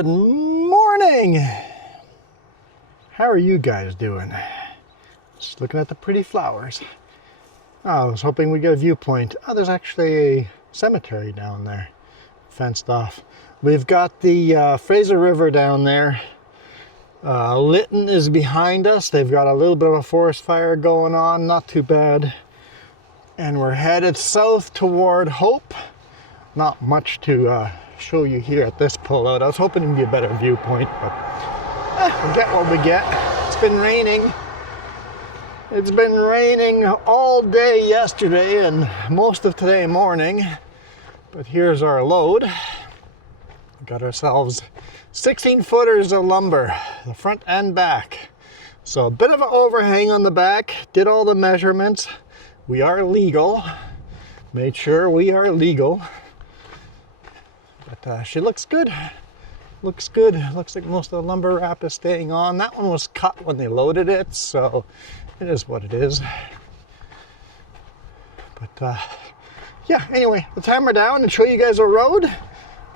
Good morning. How are you guys doing? Just looking at the pretty flowers. Oh, I was hoping we'd get a viewpoint. Oh, there's actually a cemetery down there, fenced off. We've got the Fraser River down there. Lytton is behind us. They've got a little bit of a forest fire going on, not too bad. And we're headed south toward Hope. Not much to show you here at this pullout. I was hoping it'd be a better viewpoint, but we'll get what we get. It's been raining. It's been raining all day yesterday and most of today morning. But here's our load. We got ourselves 16 footers of lumber, the front and back. So a bit of an overhang on the back. Did all the measurements. We are legal. Made sure we are legal. But she looks good. Looks good. Looks like most of the lumber wrap is staying on. That one was cut when they loaded it, so it is what it is. But yeah, anyway, let's hammer down and show you guys a road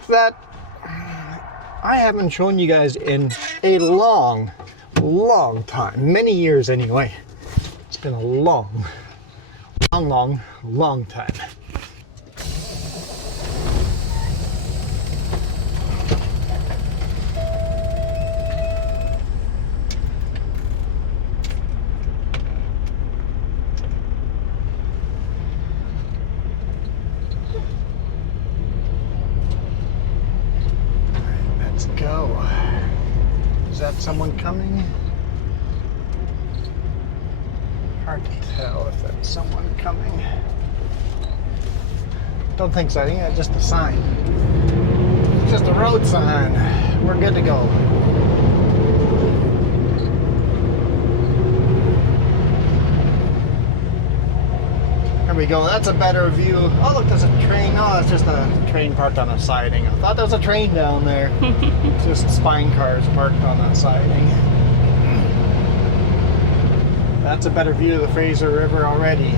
that I haven't shown you guys in a long time. Many years anyway. It's been a long time. Go. Is that someone coming? Hard to tell if that's someone coming. Don't think so. I think that's just a sign. It's just a road sign. We're good to go. There we go. That's a better view. Oh, look, there's a train. No, it's just a train parked on a siding. I thought there was a train down there. It's just spine cars parked on that siding. That's a better view of the Fraser River already.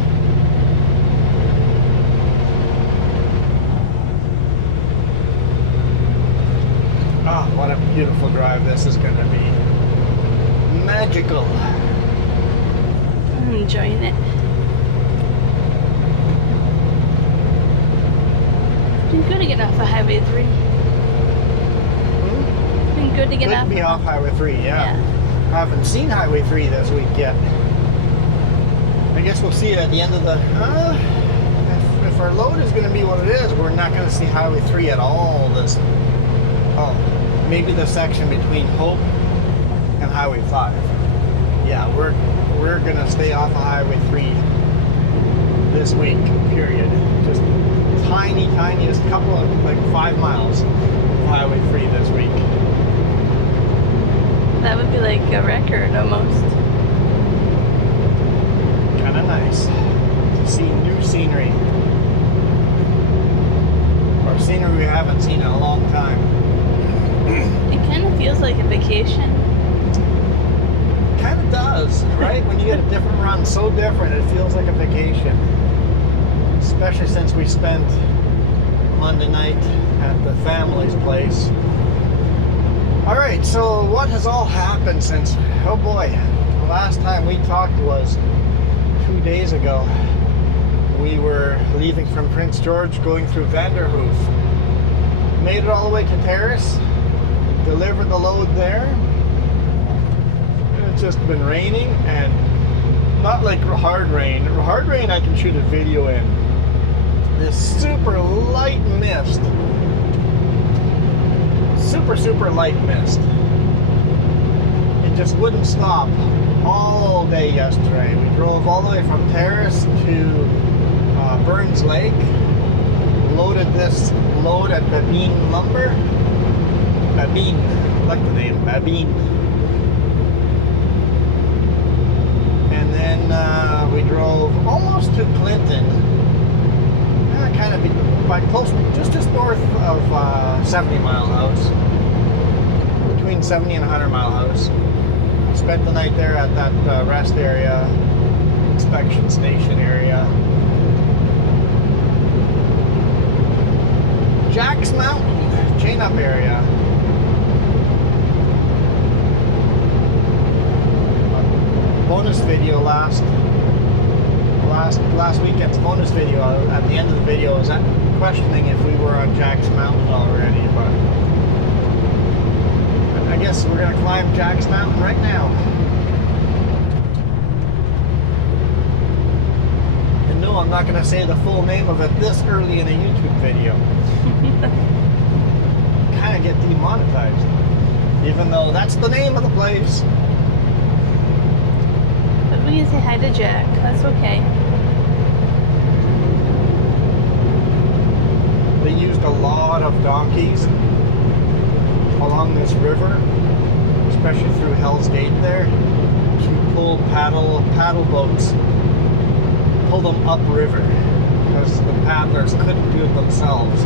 Oh, what a beautiful drive this is going to be. Magical. I'm enjoying it. Been good to get off of Highway 3. Been good to get off. Be off Highway 3, yeah. I haven't seen Highway 3 this week yet. I guess we'll see it at the end of the. If our load is going to be what it is, we're not going to see Highway 3 at all. This. Oh, maybe the section between Hope and Highway 5. Yeah, we're going to stay off of Highway 3 this week. Period. Just tiniest couple of like 5 miles of Highway 3 this week. That would be like a record almost. Kind of nice to see new scenery, or scenery we haven't seen in a long time. It kind of feels like a vacation. Kind of does, right? When you get a different run, so different, it feels like a vacation. Especially since we spent Monday night at the family's place. Alright, so what has all happened since, oh boy, the last time we talked was 2 days ago. We were leaving from Prince George, going through Vanderhoof. Made it all the way to Terrace, delivered the load there. It's just been raining, and not like hard rain. Hard rain I can shoot a video in. This super light mist. Super light mist. It just wouldn't stop all day yesterday. We drove all the way from Terrace to Burns Lake. Loaded this load at Babine Lumber. Babine. I like the name. Babine. And then we drove almost to Clinton. Kind of by close, just north of 70 Mile House, between 70 and 100 Mile House. Spent the night there at that rest area, inspection station area. Jack's Mountain, chain up area. bonus video last weekend's bonus video. At the end of the video, I was questioning if we were on Jack's Mountain already, but I guess we're gonna climb Jack's Mountain right now. And no, I'm not gonna say the full name of it this early in a YouTube video. Kind of get demonetized, even though that's the name of the place. But we can say hi to Jack. That's okay. They used a lot of donkeys along this river, especially through Hell's Gate there, to pull paddle boats, pull them upriver, because the paddlers couldn't do it themselves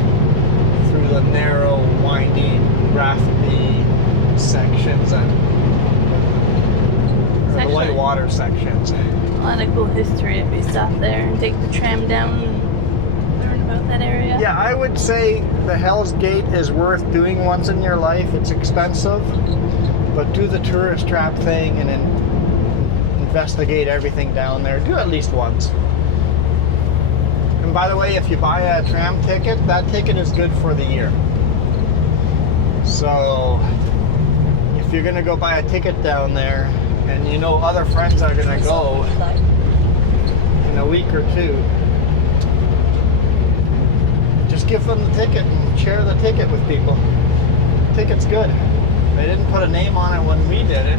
through the narrow, windy, rafty sections and the white water sections. A lot of cool history if you stop there and take the tram down and learn about that area. Yeah, I would say the Hell's Gate is worth doing once in your life. It's expensive, but do the tourist trap thing and then investigate everything down there. Do it at least once. And by the way, if you buy a tram ticket, that ticket is good for the year. So if you're gonna go buy a ticket down there and you know other friends are gonna go in a week or two, just give them the ticket and share the ticket with people. The ticket's good. They didn't put a name on it when we did it.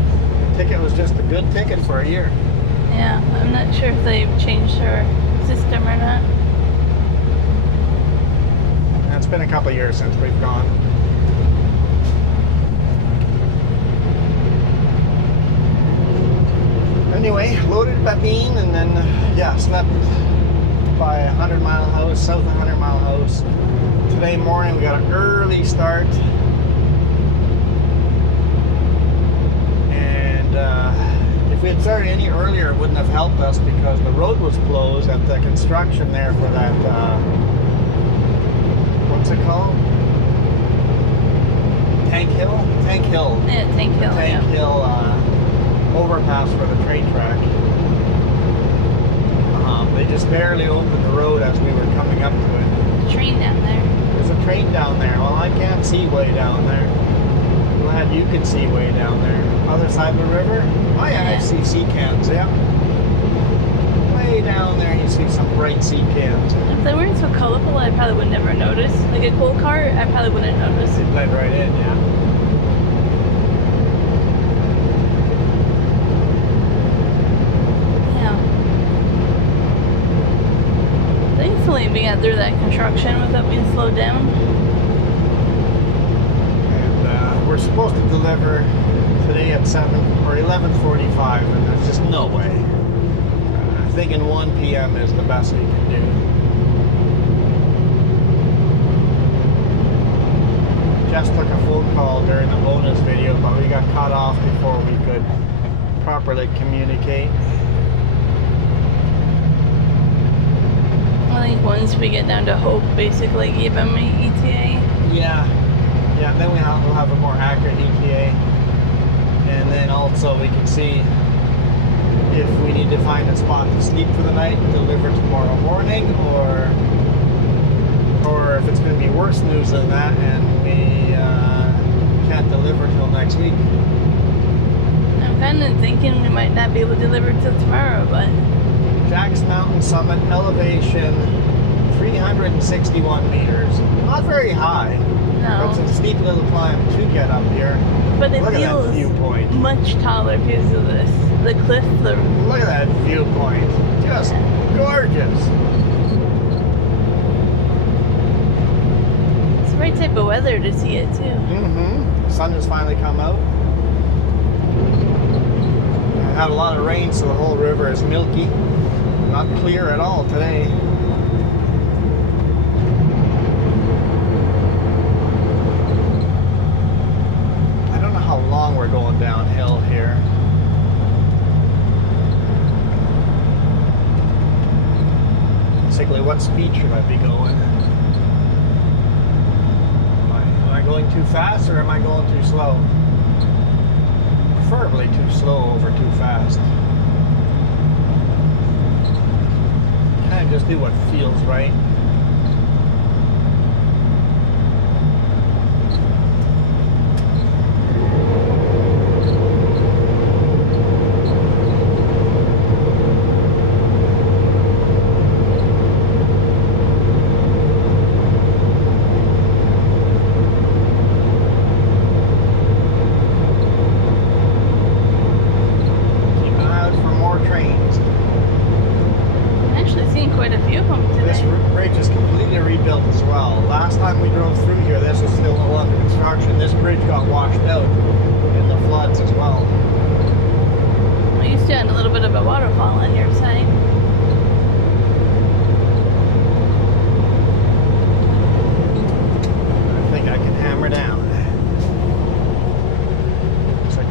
The ticket was just a good ticket for a year. Yeah, I'm not sure if they've changed their system or not. It's been a couple years since we've gone. Anyway, loaded Babine and then, yeah, slept by a 100-mile house, south of 100-mile house. Today morning we got an early start. And if we had started any earlier, it wouldn't have helped us because the road was closed at the construction there for that, what's it called? Tank Hill? Tank Hill. Yeah, Tank Hill. Tank Hill overpass for the train track. They just barely opened the road as we were coming up to it. Train down there. There's a train down there. Well, I can't see way down there. I'm glad you can see way down there. Other side of the river? Oh yeah, I see sea cans, yeah. Way down there you see some bright sea cans. If they weren't so colorful, I probably would never notice. Like a coal cart, I probably wouldn't notice. It bled right in, yeah. Thankfully, we got through that construction without being slowed down. And we're supposed to deliver today at 7 or 11:45, and there's just no way. Thinking 1 p.m. is the best we can do. Just took a phone call during the bonus video, but we got cut off before we could properly communicate. I think once we get down to Hope, basically give them an ETA. Yeah, then we'll have a more accurate ETA. And then also we can see if we need to find a spot to sleep for the night, deliver tomorrow morning, or if it's going to be worse news than that and we can't deliver till next week. I'm kind of thinking we might not be able to deliver till tomorrow, but... Jack's Mountain Summit, elevation 361 meters. Not very high. No. It's a steep little climb to get up here. But it Look at that feels viewpoint. much taller because of this. The cliff, Look at that viewpoint. Just gorgeous. It's the right type of weather to see it too. Mm-hmm. Sun has finally come out. I had a lot of rain, so the whole river is milky. Not clear at all today. I don't know how long we're going downhill here. Basically, what speed should I be going? Am I going too fast or am I going too slow? Preferably too slow over too fast. just do what feels right.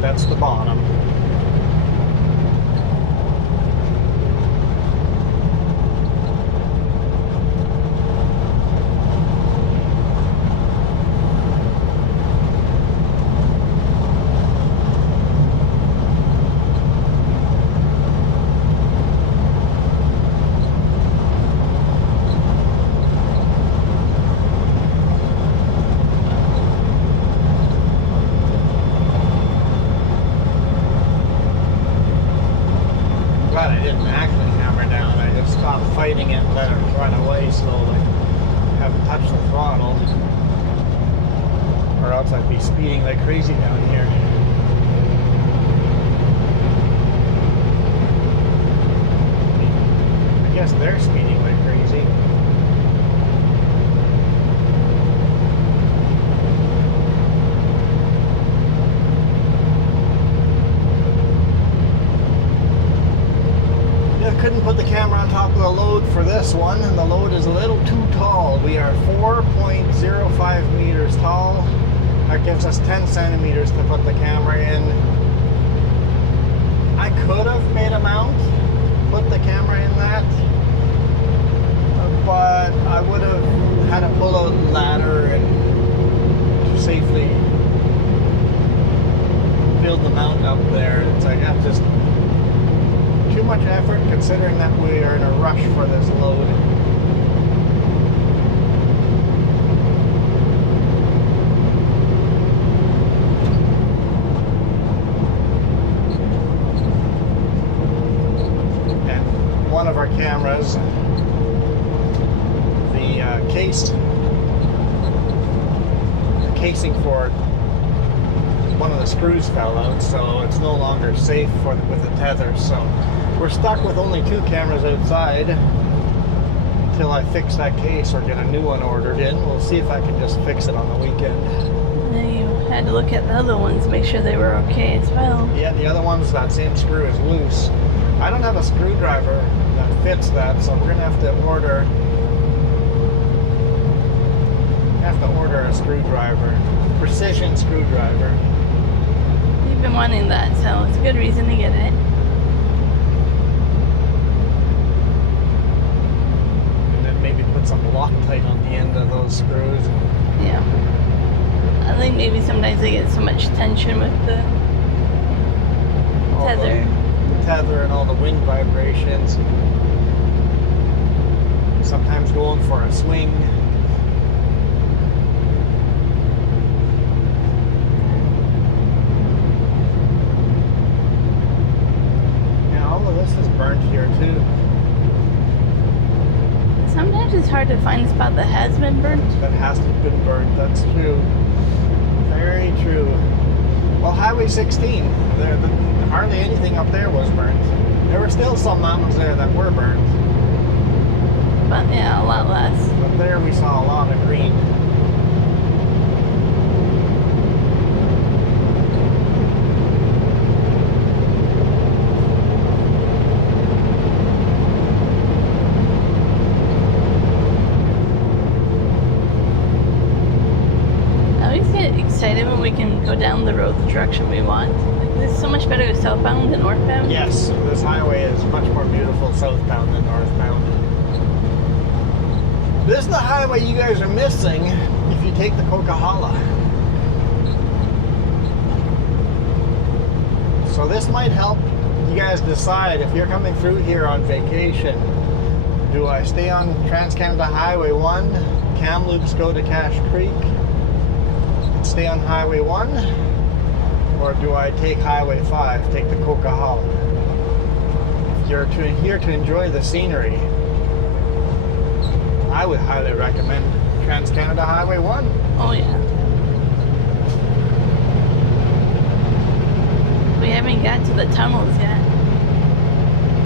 That's the bottom. Fighting it and let it run away slowly. Haven't touched the throttle, or else I'd be speeding like crazy down here. I guess they're speeding like crazy. Couldn't put the camera on top of the load for this one, and the load is a little too tall. We are 4.05 meters tall. That gives us 10 centimeters to put the camera in. I could have made a mount, put the camera in that, but I would have had to pull out the ladder and safely build the mount up there. It's like that's just too much effort considering that we are in a rush for this load. And one of our cameras, the casing for it, one of the screws fell out, so it's no longer safe with the tether. So we're stuck with only 2 cameras outside until I fix that case or get a new one ordered in. We'll see if I can just fix it on the weekend. And then you had to look at the other ones, make sure they were okay as well. Yeah, the other ones, that same screw is loose. I don't have a screwdriver that fits that, so we're gonna have to order a screwdriver, precision screwdriver. You've been wanting that, so it's a good reason to get it. And then maybe put some Loctite on the end of those screws. Yeah. I think maybe sometimes they get so much tension with the tether. The tether and all the wind vibrations. Sometimes going for a swing. This is burnt here too. Sometimes it's hard to find a spot that has been burnt. That has been burnt, that's true. Very true. Well, Highway 16, hardly anything up there was burnt. There were still some mountains there that were burnt. But yeah, a lot less. But there we saw a lot of green. Excited when we can go down the road the direction we want. Like, it's so much better to southbound than northbound. Yes, this highway is much more beautiful southbound than northbound. This is the highway you guys are missing if you take the Coquihalla. So this might help you guys decide if you're coming through here on vacation. Do I stay on Trans-Canada Highway 1? Kamloops go to Cache Creek? Stay on Highway 1? Or do I take Highway 5, take the Coquihalla? If you're here to enjoy the scenery, I would highly recommend Trans-Canada Highway 1. Oh yeah. We haven't got to the tunnels yet.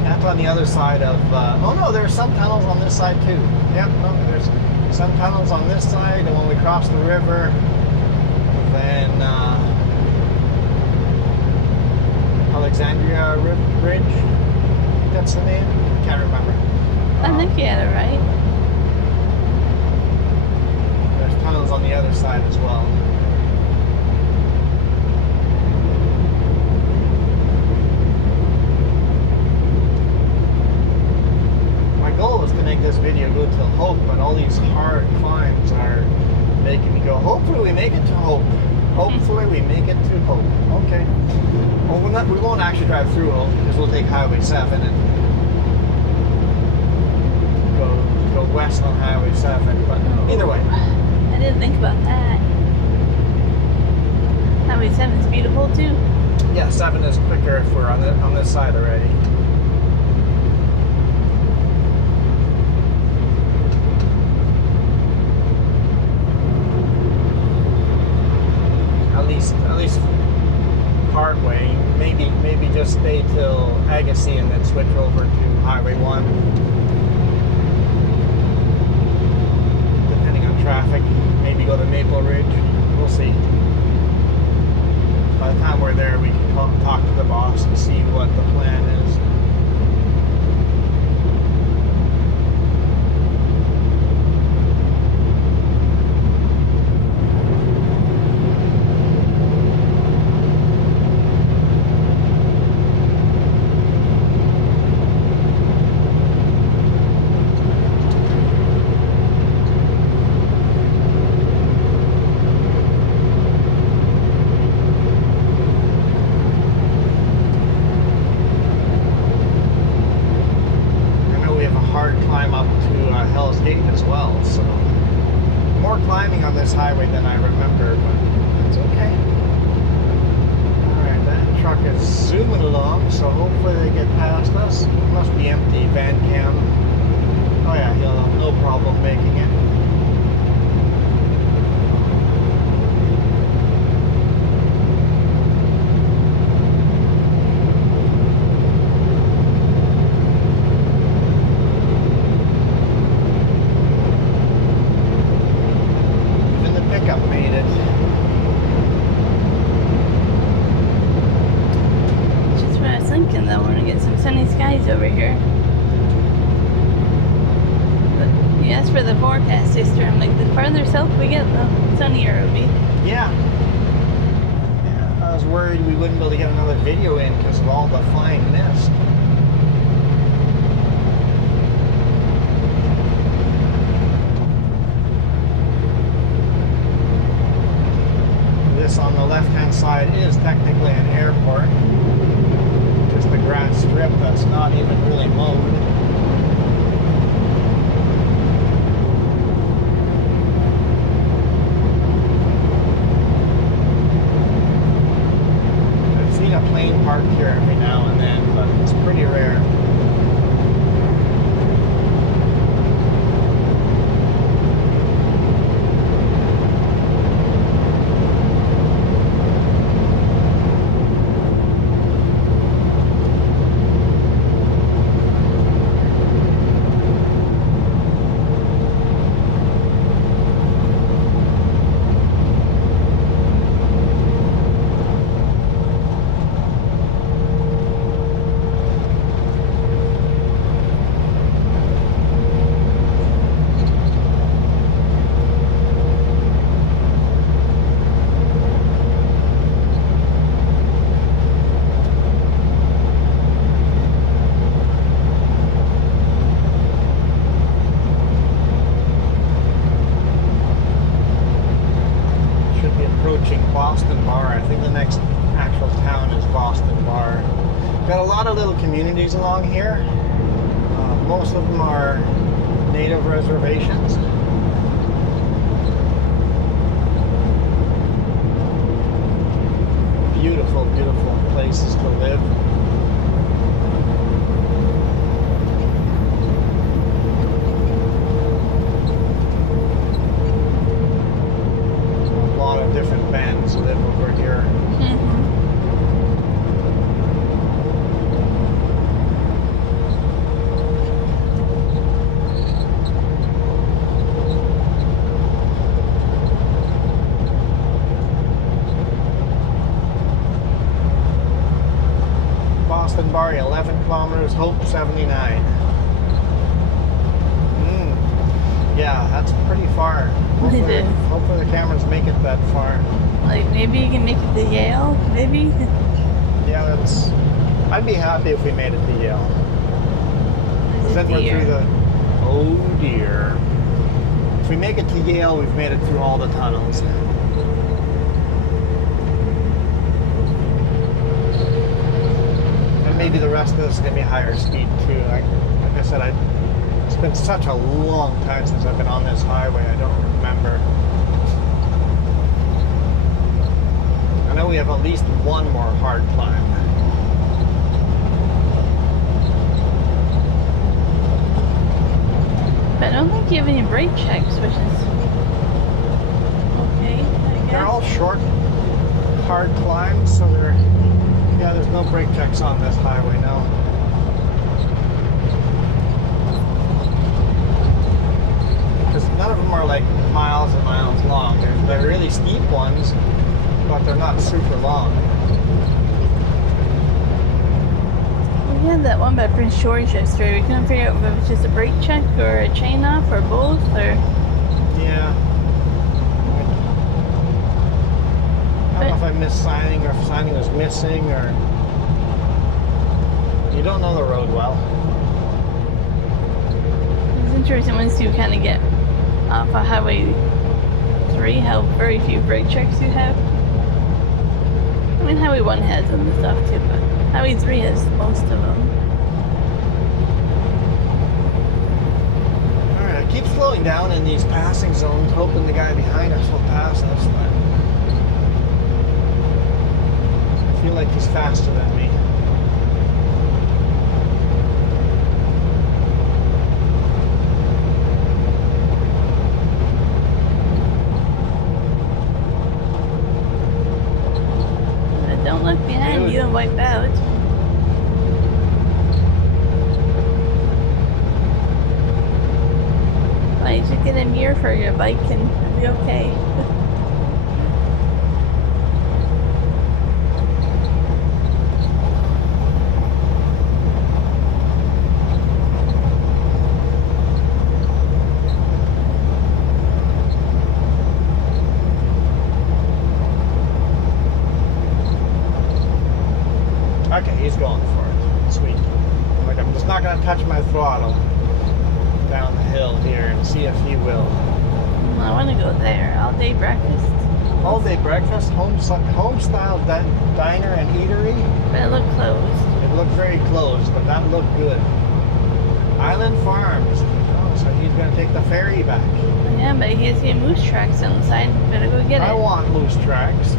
That's on the other side of, oh no, there's some tunnels on this side too. Yep, no, there's some tunnels on this side, and when we cross the river, then Alexandria Bridge, I think that's the name, can't remember. I think you had it right. There's tunnels on the other side as well. Goal is to make this video go till Hope, but all these hard climbs are making me go, hopefully we make it to Hope. Hopefully we make it to Hope. Okay. Well, we won't actually drive through Hope because we'll take Highway 7 and go west on Highway 7. But either way. I didn't think about that. Highway 7 is beautiful too. Yeah, 7 is quicker if we're on this side already. At least part way. Maybe just stay till Agassiz and then switch over to Highway 1. Depending on traffic. Maybe go to Maple Ridge. We'll see. By the time we're there, we can talk to the boss and see what the plan is. Highway than I remember, but it's okay. Alright, that truck is zooming along, so hopefully they get past us. It must be empty, van cam. Oh yeah, he'll have no problem making it. Over here. But you asked for the forecast sister. I'm like, the farther south we get, the sunnier it'll be. Yeah. I was worried we wouldn't be able to get another video in because of all the fine mist. This on the left-hand side is technically an airport. Just the grass strip that's not even really mowed. I've seen a plane parked here every now and then, but it's pretty rare. Got a lot of little communities along here. Most of them are native reservations. Beautiful, beautiful places to live. A lot of different bands live over here. Boston Bar, 11 kilometers, Hope 79. Yeah, that's pretty far. Hopefully the cameras make it that far. Like maybe you can make it to Yale, maybe? Yeah, I'd be happy if we made it to Yale. Then we're through the, oh dear. If we make it to Yale, we've made it through all the tunnels. Maybe the rest of this is going to be higher speed too. Like I said, it's been such a long time since I've been on this highway, I don't remember. I know we have at least one more hard climb. But I don't think you have any brake checks, which is okay, I guess. They're all short, hard climbs, so yeah, there's no brake checks on this highway now. Because none of them are like miles and miles long. They're really steep ones, but they're not super long. We had that one by Prince George yesterday. We couldn't figure out if it was just a brake check or a chain off or both, or... Yeah. I don't know if I missed signing or if signing was missing or... You don't know the road well. It's interesting once you kind of get off of Highway 3 how very few brake checks you have. I mean, Highway 1 has them and stuff too, but Highway 3 has most of them. Alright, I keep slowing down in these passing zones, hoping the guy behind us will pass us, but... I feel like he's faster than me. But don't look behind you and wipe out. Why don't you get a mirror for your bike and it'll be okay. Okay, he's going for it. Sweet. Like, I'm just not going to touch my throttle down the hill here and see if he will. I want to go there. All day breakfast. All day breakfast, home style diner and eatery. But it looked closed. It looked very closed, but that looked good. Island Farms. Oh, so he's going to take the ferry back. Yeah, but he has the moose tracks on the side. Better go get it. I want moose tracks.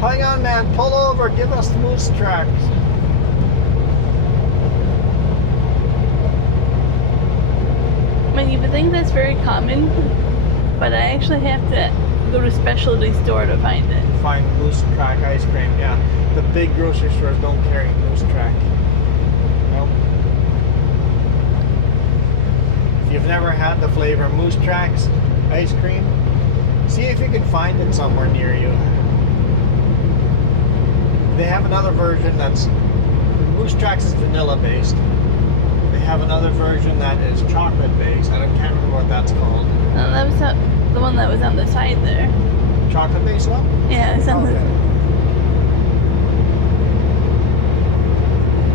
Hang on, man. Pull over. Give us moose tracks. I mean, you would think that's very common, but I actually have to go to a specialty store to find it. Find moose track ice cream, yeah. The big grocery stores don't carry moose track. Nope. If you've never had the flavor moose tracks ice cream, see if you can find it somewhere near you. They have another version that's moose tracks is vanilla based. They have another version that is chocolate based. I can't remember what that's called. No, that was the one that was on the side there. Chocolate based one? Yeah, it's on Okay.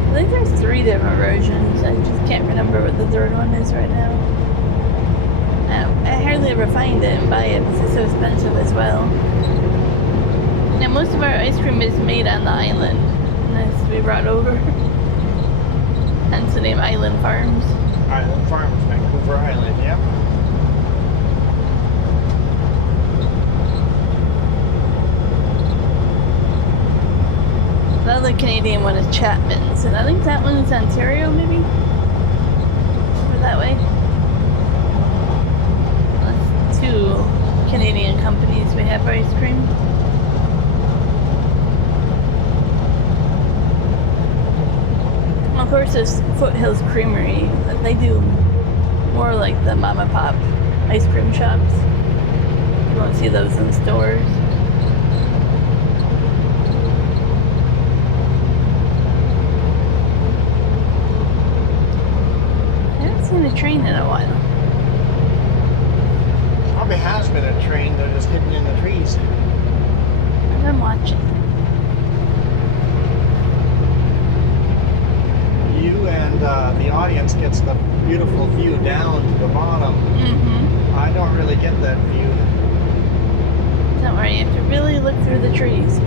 I think there's 3 different versions. I just can't remember what the third one is right now. I hardly ever find it and buy it because it's so expensive as well. Now most of our ice cream is made on the island and has to be brought over. Hence the name Island Farms. Island Farmers, Vancouver Island, yep. The other Canadian one is Chapman's, and I think that one is Ontario, maybe? Over that way. That's two Canadian companies we have for ice cream. Of course, there's Foothills Creamery. They do more like the mom and pop ice cream shops. You won't see those in stores. I haven't seen a train in a while. Probably has been a train, they're just hidden in the trees. I've been watching. You and the audience gets the beautiful view down to the bottom. Mm-hmm. I don't really get that view. Don't worry, you have to really look through the trees.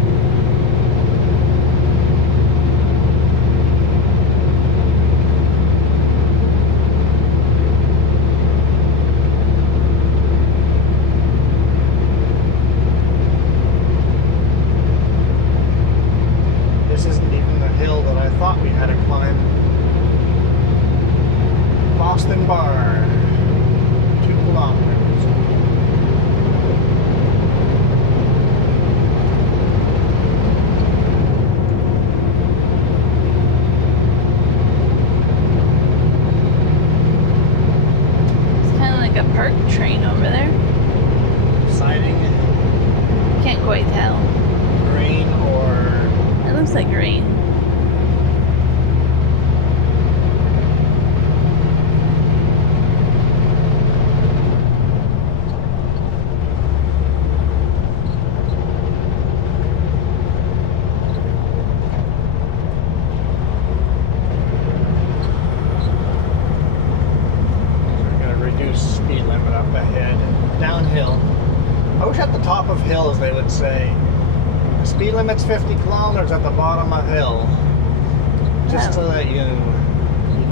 This isn't even the hill that I thought we had to climb. Boston Bar, 2 kilometers. It's kind of like a park train over there. Siding, Can't quite tell. grain, or It looks like grain. we're going to reduce speed limit up ahead. Downhill. I wish at the top of hills they would say, the speed limit's 50 kilometers at the bottom of hill. Just to let you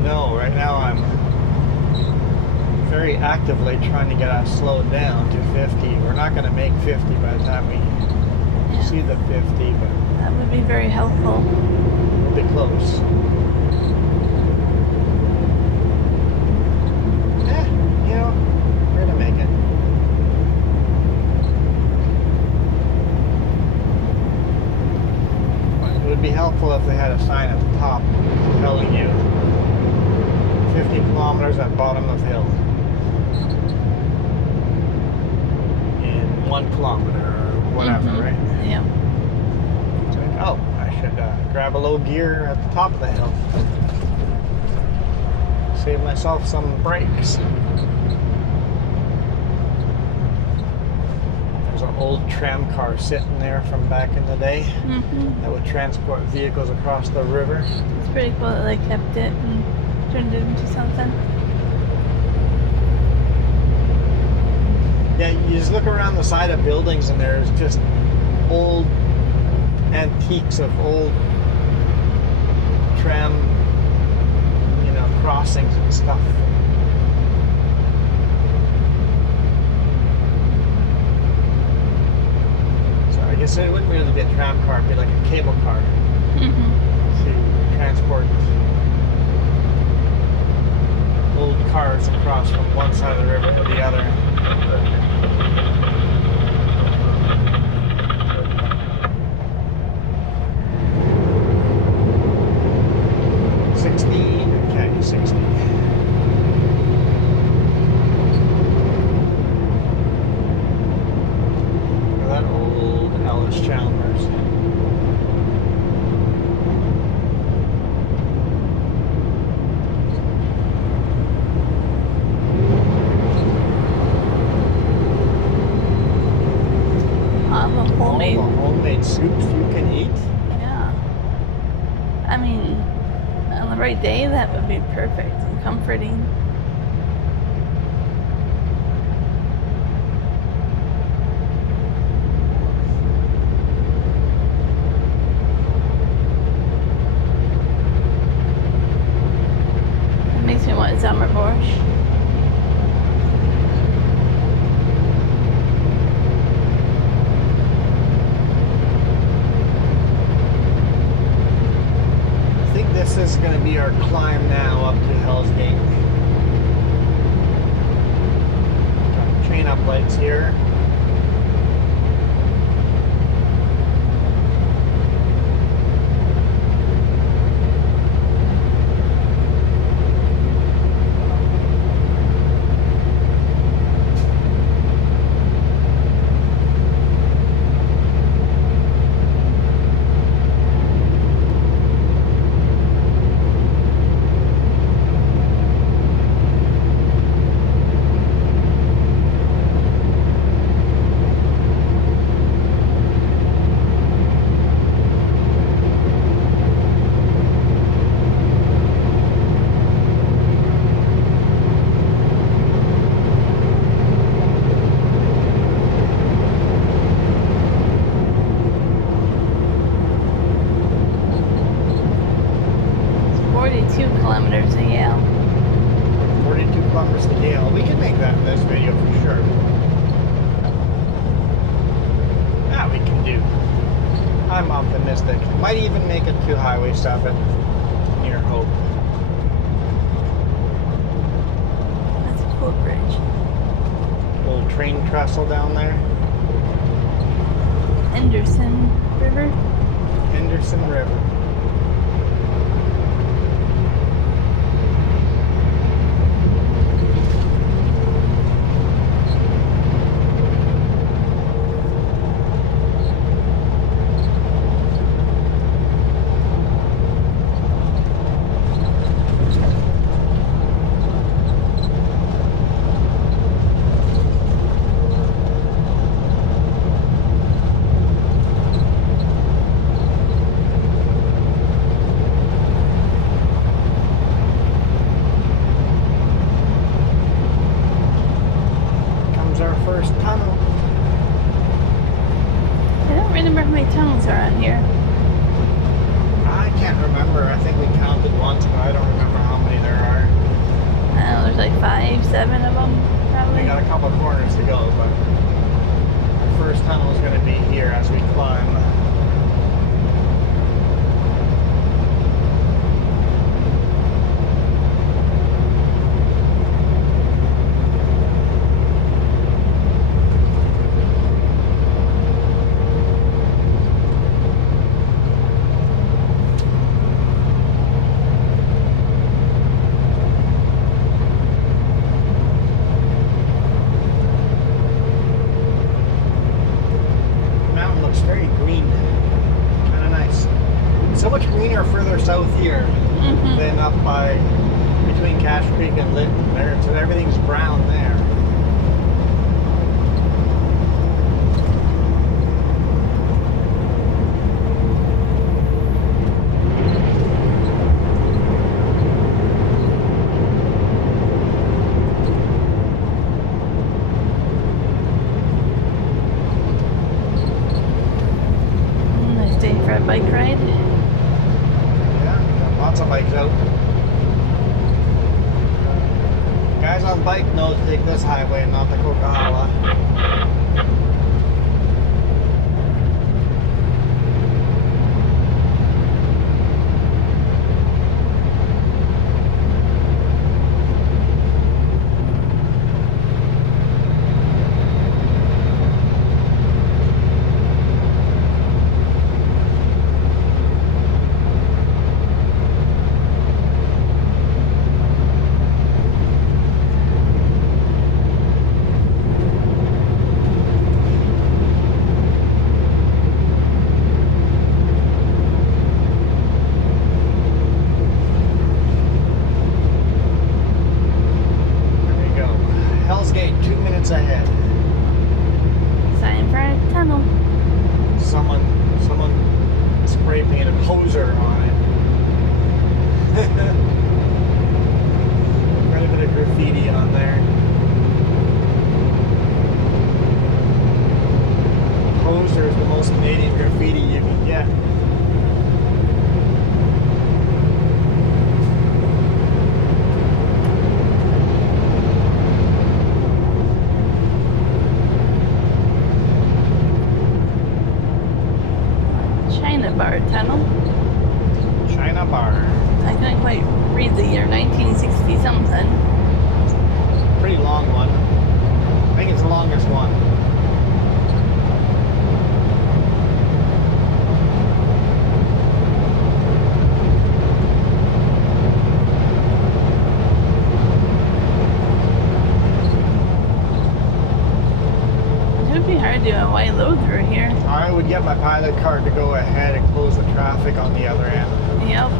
know, right now I'm very actively trying to get us slowed down to 50. We're not going to make 50 by the time we see the 50, but That would be very helpful. we'll be close. We're going to make it. But it would be helpful if they had a sign at the top telling you 50 kilometers at bottom of hill. In 1 kilometer or whatever, Mhm. right? Yeah. It's like, oh, I should grab a low gear at the top of the hill. Save myself some brakes. There's an old tram car sitting there from back in the day Mm-hmm. that would transport vehicles across the river. It's pretty cool that they kept it and turned it into something. Yeah, you just look around the side of buildings and there's just old antiques of old tram, crossings and stuff. So I guess it wouldn't really be a tram car, it'd be like a cable car Mm-hmm. to transport old cars across from one side of the river to the other. 60, okay, 60. That old Ellis Chalmers. Homemade. All the homemade soups you can eat. Yeah. I mean, on the right day, that would be perfect and comforting. It makes me want to that summer Porsche. I think this is going to be our climb now up to Hell's Gate. Got chain up lights here. Kilometers to Yale. 42 kilometers to Yale. We can make that in this video for sure. That we can do. I'm optimistic. Might even make it to Highway 7 near Hope. That's a cool bridge. Little train trestle down there. Henderson River. Henderson River. First tunnel. I don't remember how many tunnels are on here. I can't remember. I think we counted once, but I don't remember how many there are. I don't know, there's like 5, 7 of them, probably. We got a couple of corners to go, but our first tunnel is going to be here as we climb. Further south here than up by between Cache Creek and Lytton there, so everything's brown there. Nice day for a bike ride. Lots of bikes out. Guys on bike know to take this highway and not the Coquihalla. Ahead. Sign for a tunnel. Someone spray painted poser on it. Quite a bit of graffiti on there. Poser is the most Canadian graffiti you can get. Bar Tunnel. China Bar. I couldn't quite read the year, 1960 something. Pretty long one. I think it's the longest one. It would be hard doing a wide load through here. I would get my pilot car to go ahead and close the traffic on the other end. Yep.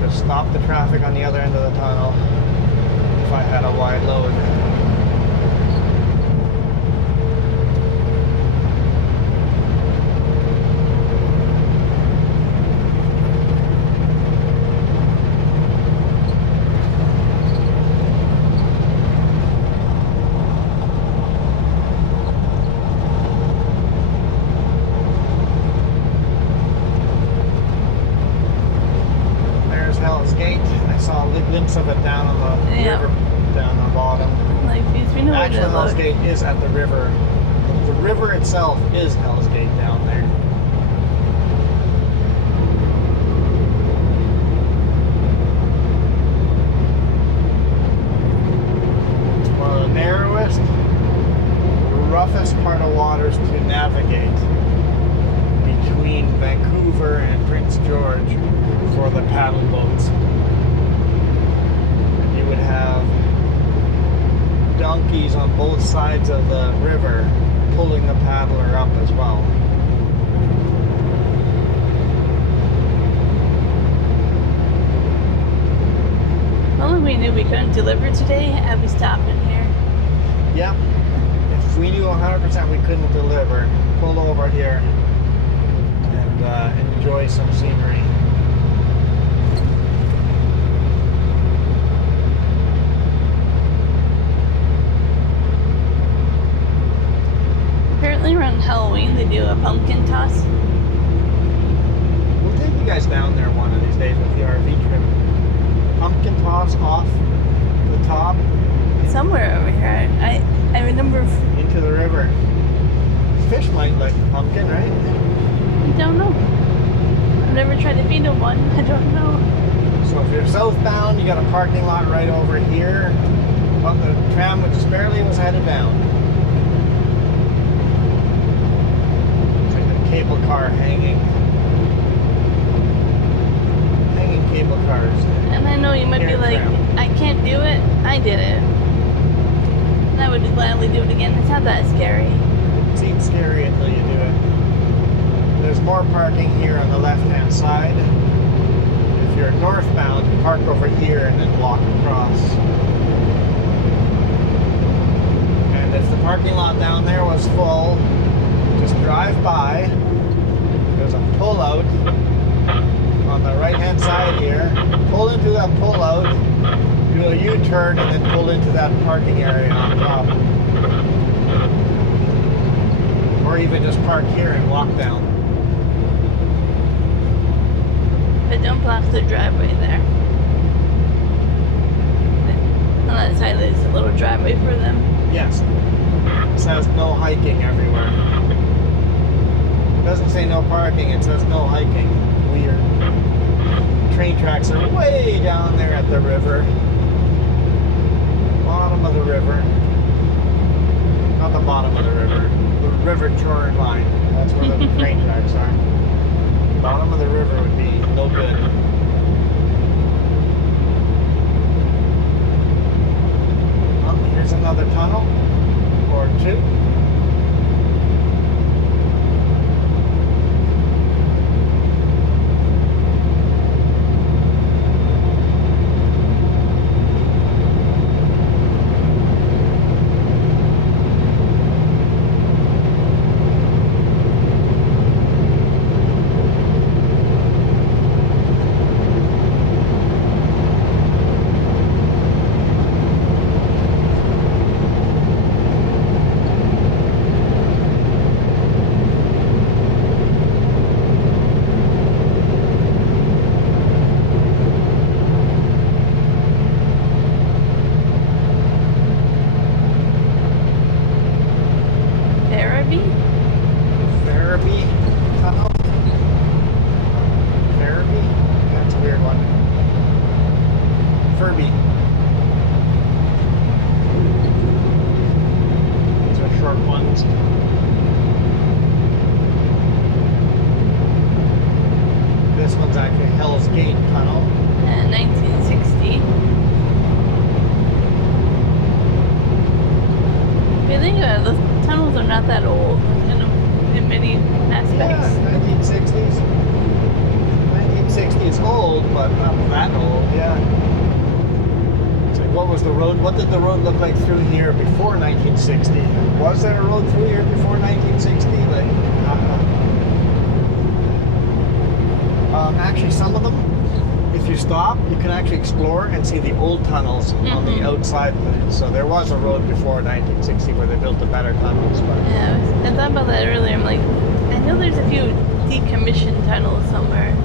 Just stop the traffic on the other end of the tunnel if I had a wide load. Of it down on the river, down the bottom. Like, because we know where Actually, to Hell's look. Gate is at the river. The river itself is Hell's Gate down there. One of the narrowest, roughest part of waters to navigate between Vancouver and Prince George for the paddle boats. Would have donkeys on both sides of the river pulling the paddler up as well. Well, if we knew we couldn't deliver today, I'd be stopping here. Yep. If we knew 100% we couldn't deliver, pull over here and enjoy some scenery. Apparently around Halloween they do a pumpkin toss. We'll take you guys down there one of these days with the RV trip. Pumpkin toss off the top. Somewhere over here. I remember... Into the river. Fish might like the pumpkin, right? I don't know. I've never tried to feed them one. I don't know. So if you're southbound, you got a parking lot right over here. But the tram, which just barely was headed down. Cable car hanging cable cars. And I know you might be like, I can't do it. I did it. And I would gladly do it again. It's not that scary. It seems scary until you do it. There's more parking here on the left-hand side. If you're northbound, park over here and then walk across. And if the parking lot down there was full, just drive by. There's a pull-out on the right-hand side here. Pull into that pull-out, do a U-turn, and then pull into that parking area on top. Or even just park here and walk down. But don't block the driveway there. On that side there's a little driveway for them. Yes. It says no hiking everywhere. It doesn't say no parking, it says no hiking. Weird. Train tracks are way down there at the river. Bottom of the river. Not the bottom of the river. The river shore line. That's where the train tracks are. Bottom of the river would be no good. Well, here's another tunnel. Or two. tunnels. This one's actually Hell's Gate Tunnel. 1960. If you think about it, the tunnels are not that old in many aspects. Yeah, 1960s. 1960 is old, but not that old. Yeah. It's like, what was the road? What did the road look like through here before 1960? Was there a road through here before 1960? Like, actually, some of them, if you stop, you can actually explore and see the old tunnels on the outside of it. So there was a road before 1960 where they built the better tunnels. But Yeah, I thought about that earlier. I'm like, I know there's a few decommissioned tunnels somewhere.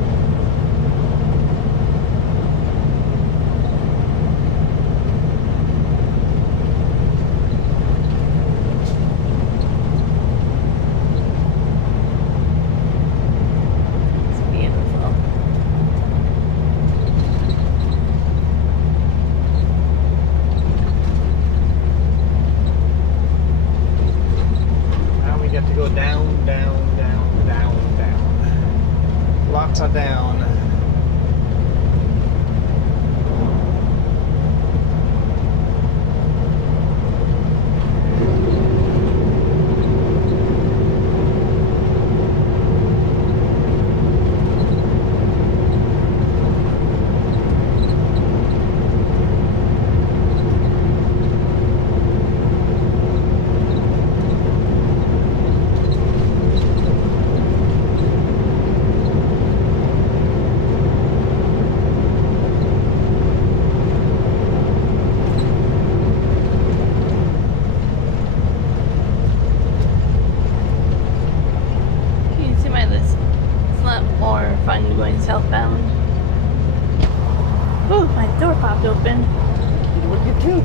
down. Southbound. Ooh, my door popped open. What did you do?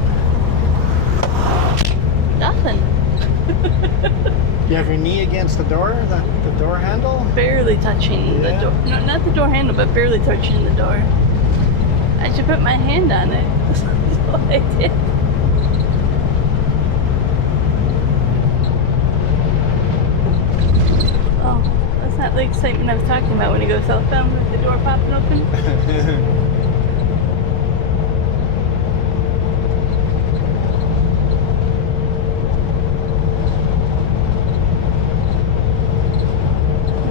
Nothing. You have your knee against the door, the door handle? Barely touching the door. No, not the door handle, but barely touching the door. I should put my hand on it. That's what I did. Oh, that's not the excitement I was talking about when you go southbound with the door popping open.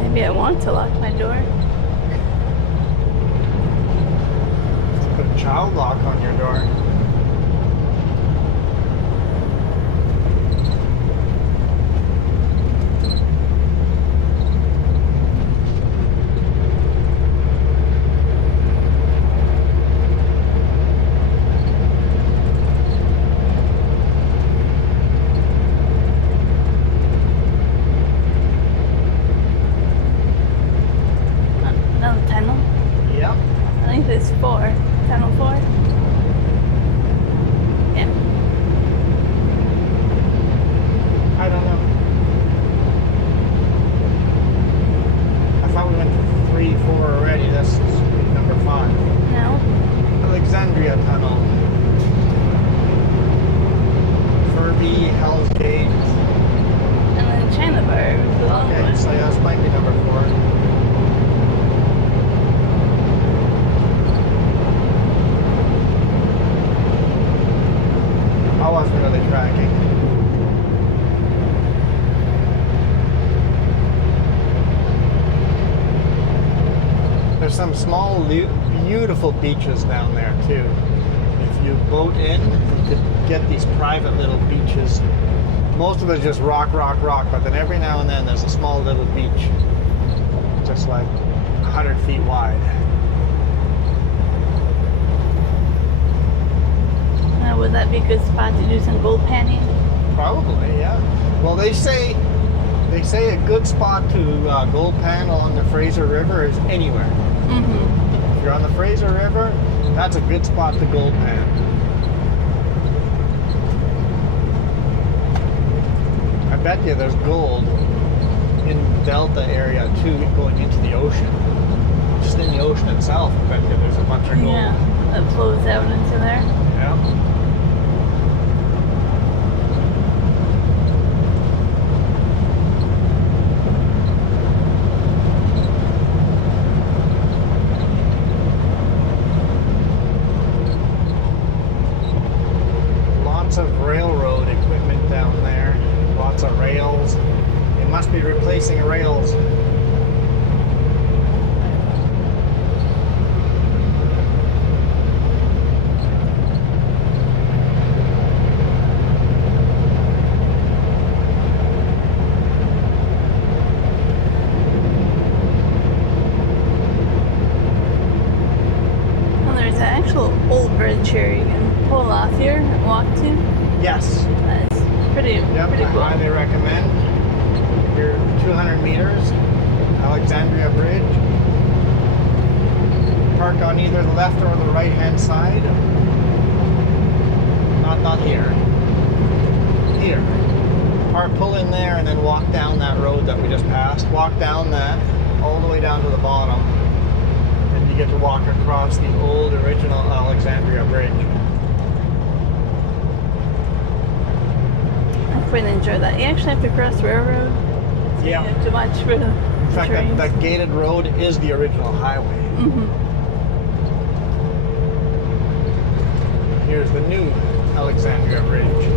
Maybe I want to lock my door. Let's put a child lock on your door. It's 4. Tunnel 4? Yeah. I don't know. I thought we went to 3, 4 already. This is number 5. No. Alexandria Tunnel. Furby, Hell's Gate. And then China Bar. Okay, so yeah, this might be number 4. I wasn't really tracking. There's some small, beautiful beaches down there too. If you boat in, you could get these private little beaches. Most of it is just rock, rock, rock, but then every now and then there's a small little beach, just like 100 feet wide. Would that be a good spot to do some gold panning? Probably, yeah. Well, they say a good spot to gold pan along the Fraser River is anywhere. Mm-hmm. If you're on the Fraser River, that's a good spot to gold pan. I bet you there's gold in the Delta area too, going into the ocean. Just in the ocean itself, I bet you there's a bunch of gold. Yeah, that flows out into there. Yeah. lots of rails. It must be replacing rails. Well, there's an actual old bridge here you can pull off here and walk to. Yes. That's pretty Yep, cool. I highly recommend. You're 200 meters, Alexandria Bridge. Park on either the left or the right hand side. Not here. Here. Park, pull in there and then walk down that road that we just passed. Walk down that all the way down to the bottom. And you get to walk across the old original Alexandria Bridge. I quite enjoy that. You actually have to cross the railroad. Yeah. You have to watch for the In fact, trains. that gated road is the original highway. Here's the new Alexandria Bridge.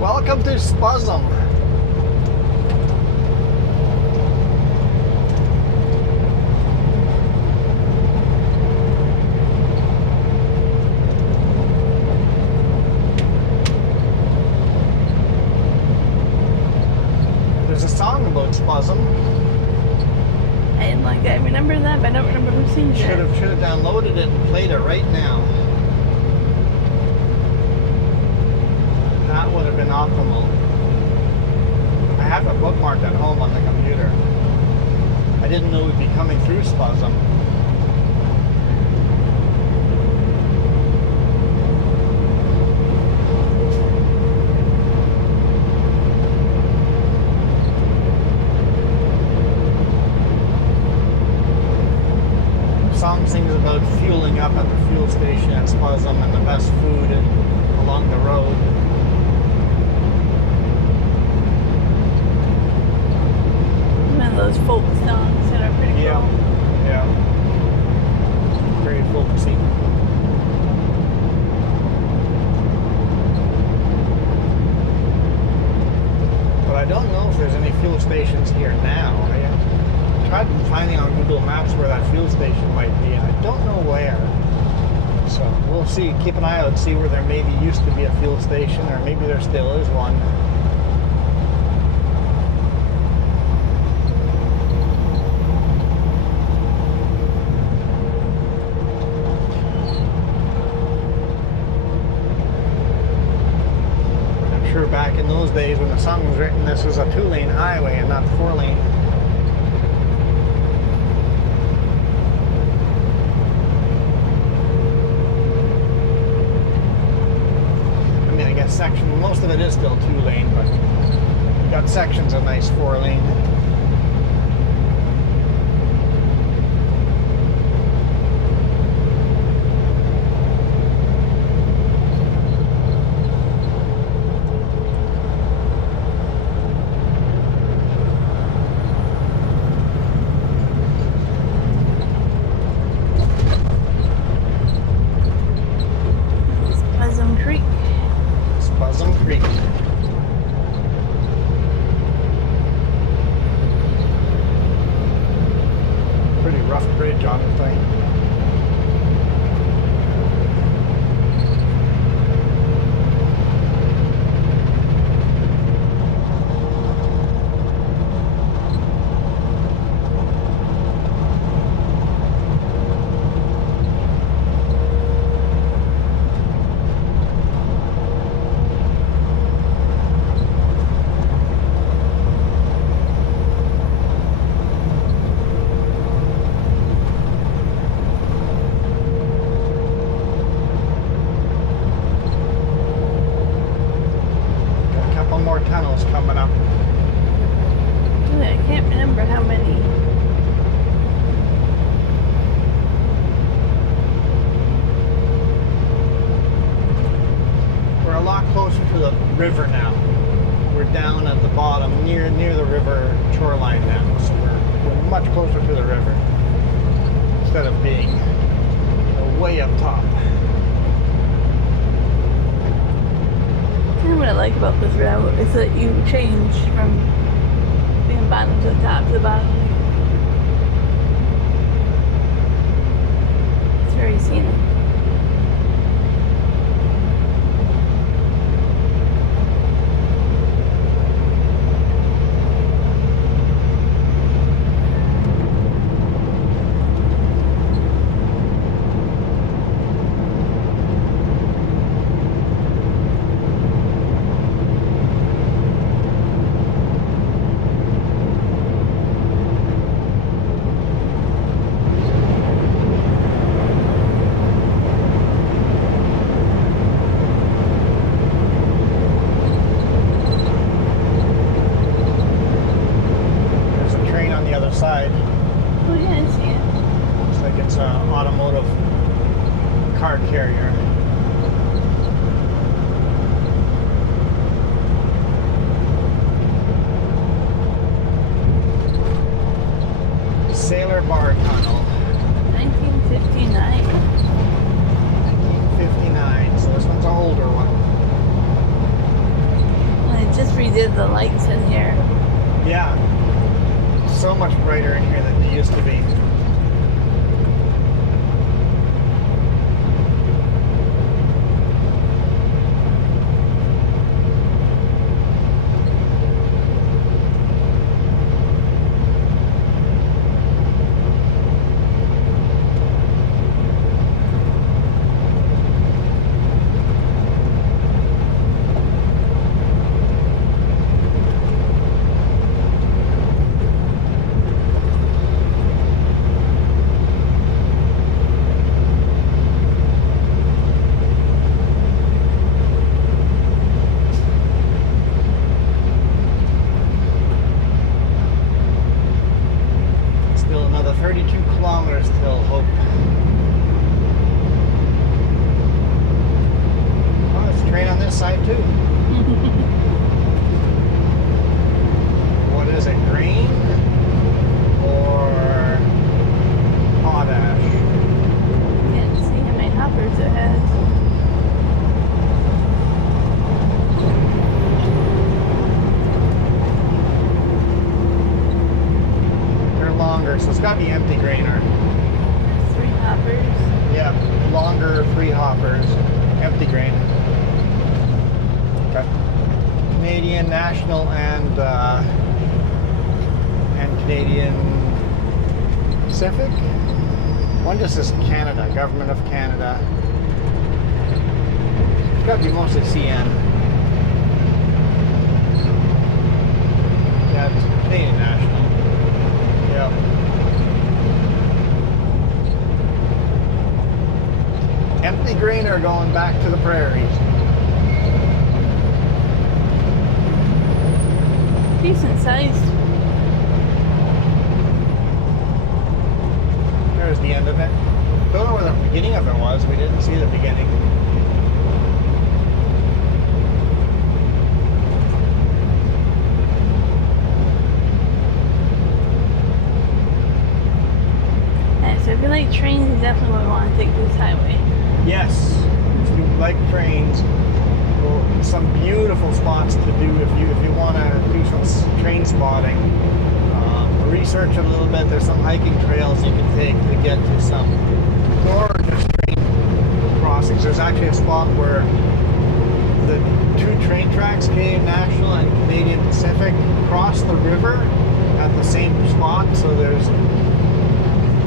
Welcome to Spasm. There's a song about Spasm. I remember that, but I don't remember who sings it. Should have downloaded it and played it right now. That would have been optimal. I have it bookmarked at home on the computer. I didn't know we'd be coming through Spasm. The song sings about fueling up at the fuel station at Spasm and the best food along the road. One of those folk songs that are pretty cool. Yeah. Very folksy. But I don't know if there's any fuel stations here now. I tried finding on Google Maps where that fuel station might be, and I don't know where. So we'll see. Keep an eye out, see where there maybe used to be a fuel station, or maybe there still is one. Sure, back in those days when the song was written, this was a 2-lane highway and not 4-lane. I mean, I guess most of it is still 2-lane, but we got sections of nice 4-lane. river now. We're down at the bottom, near the river shoreline now, so we're much closer to the river instead of being way up top. Kind of what I like about this route is that you change from being bottom to the top to the bottom. It's very scenic. Side. Oh yeah, I see it. Looks like it's an automotive car carrier. Sailor Bar Tunnel. 1959. 1959, so this one's an older one. Well, they just redid the lights in here. Yeah. So much brighter in here than they used to be. What is it, grain or potash? Can't see how many hoppers it has. They're longer, so it's got to be empty grainer. There's 3 hoppers. Yeah, longer 3 hoppers, empty grain. Okay. Canadian National and Canadian Pacific. One just says Canada, Government of Canada. It's got to be mostly CN. Yeah, it's Canadian National. Yep. Empty grain are going back to the prairies. Decent size. There's the end of it. Don't know where the beginning of it was. We didn't see the beginning. So if you like trains, you definitely would want to take this highway. Yes, if you like trains, well, some beautiful spots to do if you want to do some train spotting. Research a little bit. There's some hiking trails you can take to get to some gorgeous train crossings. There's actually a spot where the 2 train tracks, Canadian National and Canadian Pacific, cross the river at the same spot. So there's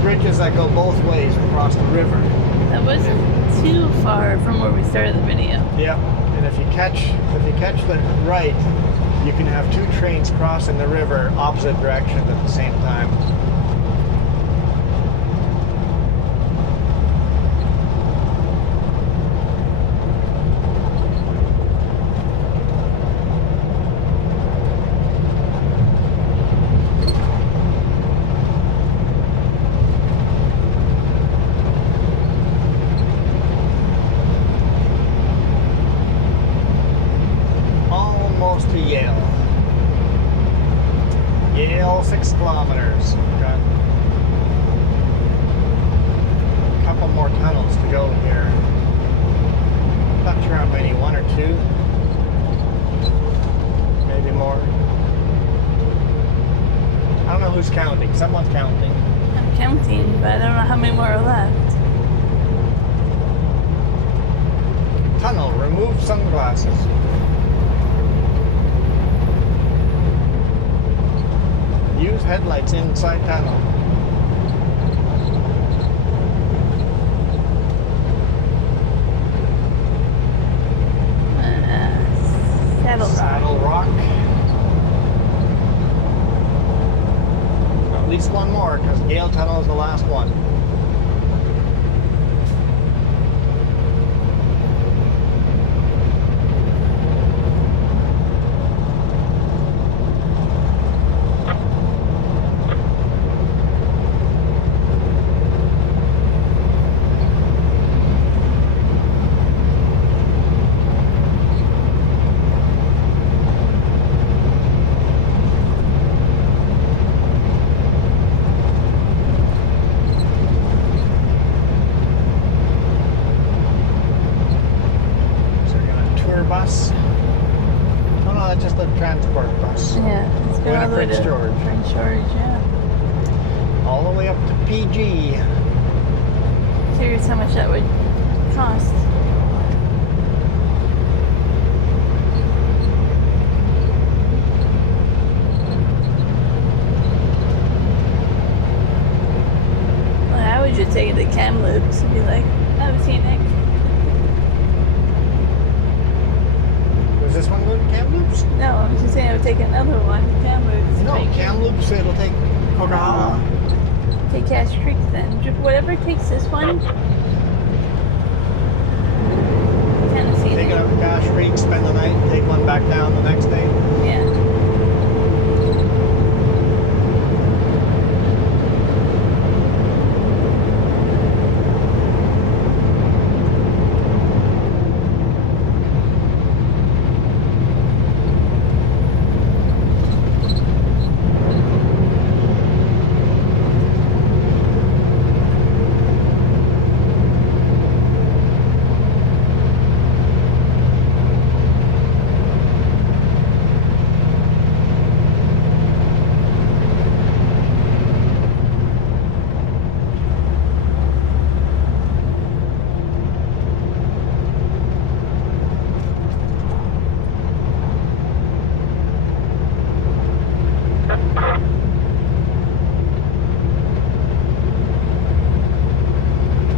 bridges that go both ways across the river. That wasn't too far from where we started the video. Yeah, and if you catch the right, you can have 2 trains crossing the river opposite directions at the same time. all 6 kilometers. We've got a couple more tunnels to go here. Not sure how many, 1 or 2, maybe more. I don't know who's counting. Someone's counting. I'm counting, but I don't know how many more are left. Tunnel, remove sunglasses. Use headlights inside tunnel. Saddle Rock. At least one more, because Yale Tunnel is the last one. Bus. Oh no, that's just a transport bus. Yeah, it's going all the way to Prince George. Prince George, yeah. All the way up to PG. Curious how much that would cost. Well, how would you take it to Kamloops and be like, I'm Scenic? Does this one go to Kamloops? No, I'm just saying I would take another one to Kamloops. No, Like, Kamloops, it'll take Coquihalla. take Cache Creek then. Whatever takes this one. Kind of Take Scenic. it up to Cache Creek, spend the night, take one back down the next day. Yeah.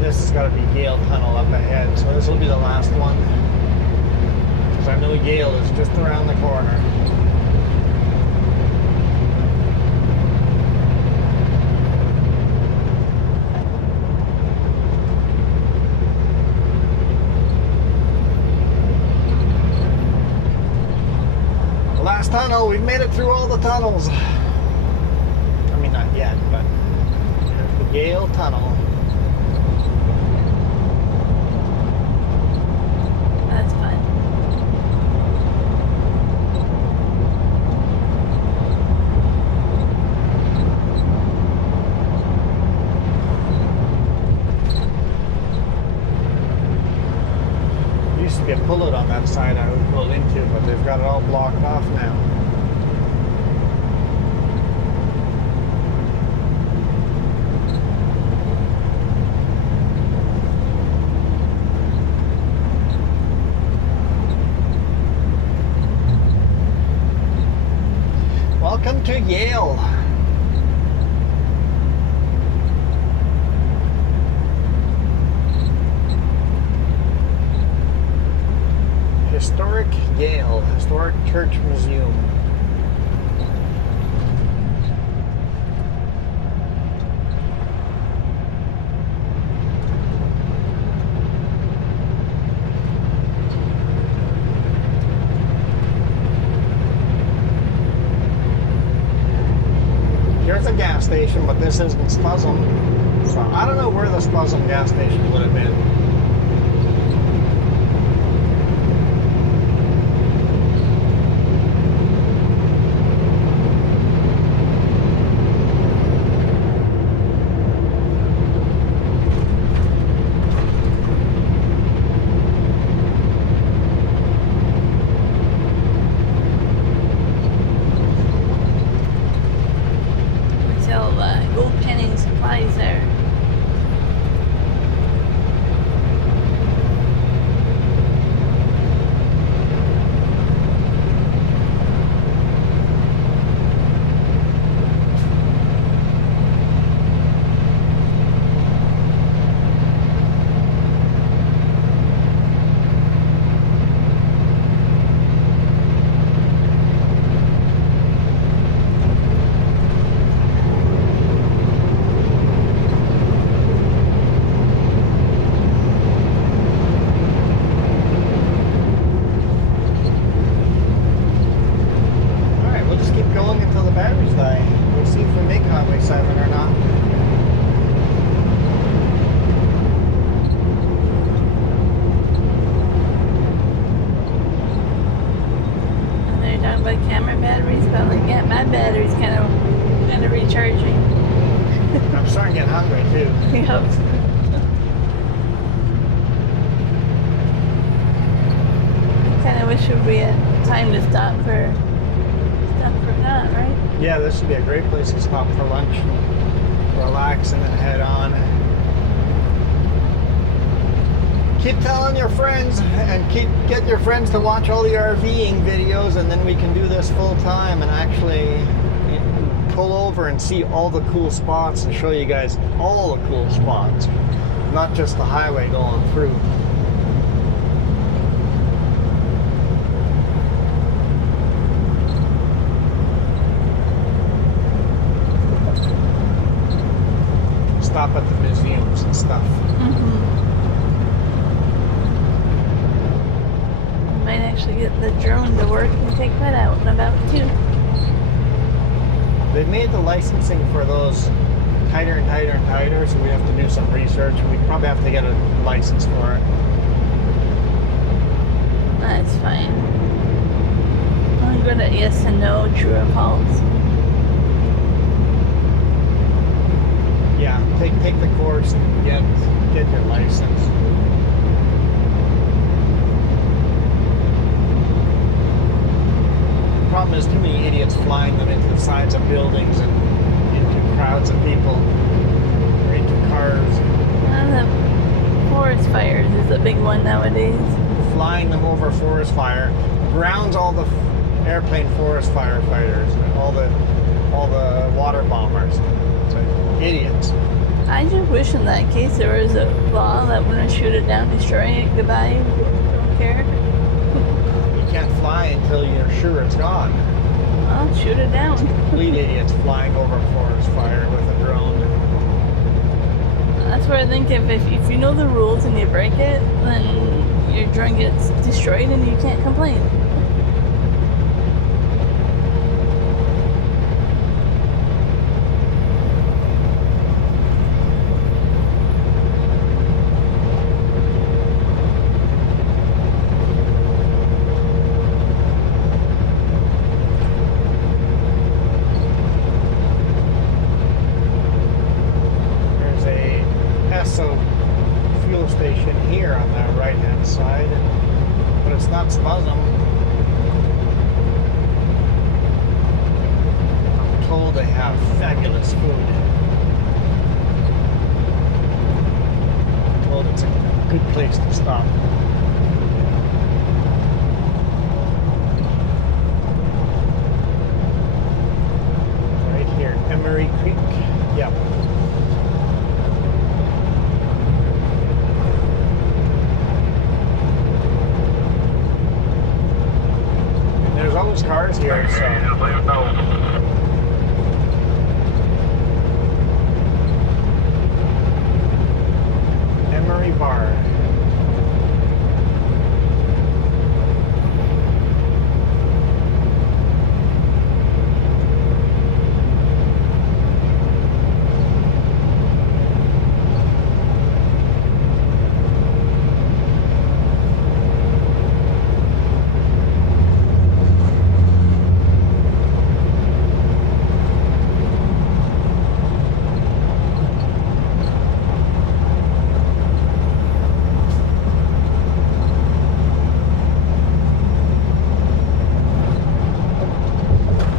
This has got to be Yale Tunnel up ahead, so this will be the last one. Because I know Yale is just around the corner. The last tunnel, we've made it through all the tunnels. I mean, not yet, but there's the Yale Tunnel. That's fun. There used to be a pullout on that side I would pull into, but they've got it all blocked off now. Welcome to Yale. Historic Yale, Historic Church Museum. Here's a gas station, but this isn't Spuzzum. So I don't know where the Spuzzum gas station would have been. time to stop for that, right? Yeah, this would be a great place to stop for lunch, relax, and then head on. Keep telling your friends and get your friends to watch all the RVing videos, and then we can do this full time and actually pull over and see all the cool spots and show you guys all the cool spots, not just the highway going through. Stop at the museums and stuff. Might actually get the drone to work and take that out in about 2. They made the licensing for those tighter and tighter and tighter, so we have to do some research. We probably have to get a license for it. That's fine. I'm good at yes and no, true or false. Yeah, take the course and get your license. The problem is too many idiots flying them into the sides of buildings and into crowds of people or into cars. The forest fires is a big one nowadays. Flying them over forest fire grounds all the airplane forest firefighters and all the water bombers. It's like idiots. I just wish in that case there was a law that when I shoot it down, destroy it, goodbye, don't care. You can't fly until you're sure it's gone. Well, shoot it down. Complete idiots flying over forest fire with a drone. That's where I think if you know the rules and you break it, then your drone gets destroyed and you can't complain. Fuel station here on the right hand side, but it's not Spasm. I'm told they have fabulous food. I'm told it's a good place to stop. Right here, Emery Creek. Yep. There's always cars here, so. Emery Bar.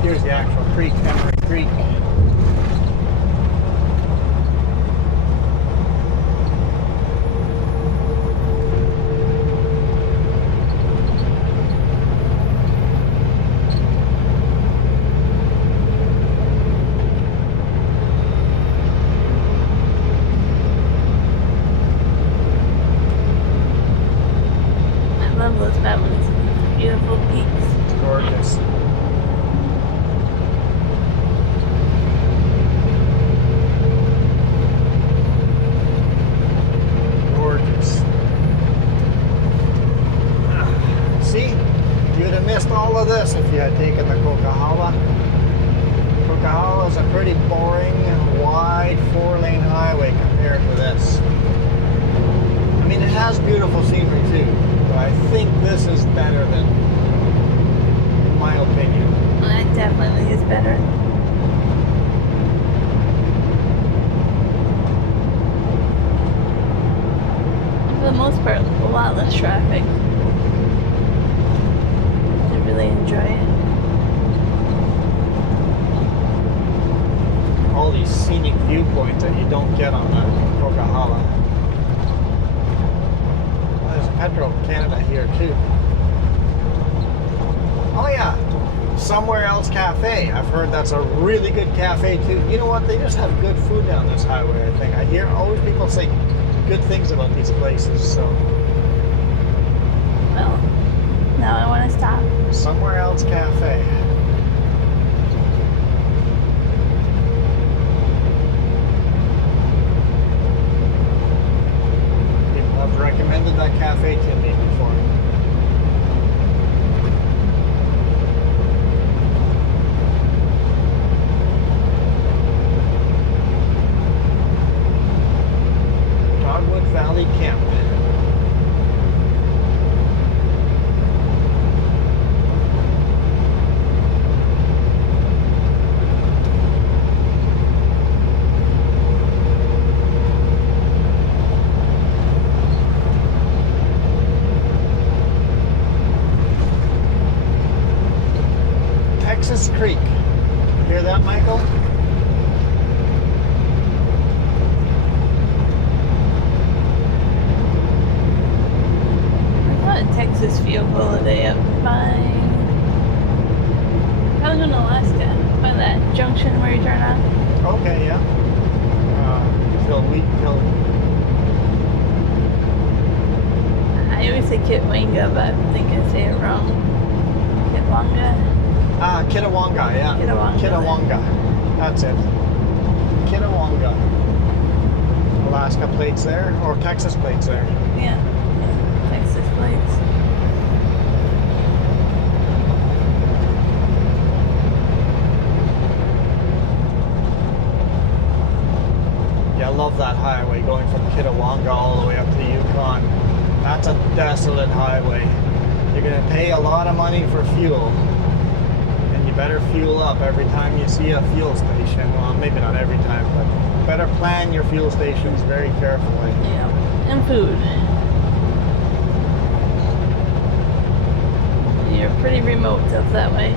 Here's the actual creek, Emery Creek. I love those mountains. Beautiful peaks. It's gorgeous. See, you'd have missed all of this if you had taken the Coquihalla. Coquihalla is a pretty boring, wide 4-lane highway compared to this. I mean, it has beautiful scenery too, but I think this is better than, in my opinion. It definitely is better. For the most part, a lot less traffic. really enjoy it. All these scenic viewpoints that you don't get on the Coquihalla. Well, there's Petro Canada here too. Oh yeah, Somewhere Else Cafe. I've heard that's a really good cafe too. You know what? They just have good food down this highway, I think. I hear always people say good things about these places, so. Well, now I want to stop. Somewhere Else Cafe. People have recommended that cafe to me before. Dogwood Valley Camp. Texas Creek. You hear that, Michael? Texas field holiday up by probably going to Alaska by that junction where you turn off. Okay, yeah. Phil Wheat Hill. I always say Kitwanga, but I think I say it wrong. Kitwanga. Kitawanga, yeah. Kitawanga. Kitawanga. That's it. Kitawanga. Alaska plates there, or Texas plates there. Yeah. Texas plates. Yeah, I love that highway going from Kitawanga all the way up to Yukon. That's a desolate highway. You're going to pay a lot of money for fuel. And you better fuel up every time you see a fuel station. Well, maybe not every time, but better plan your fuel stations very carefully. Yeah. And food. You're pretty remote up that way.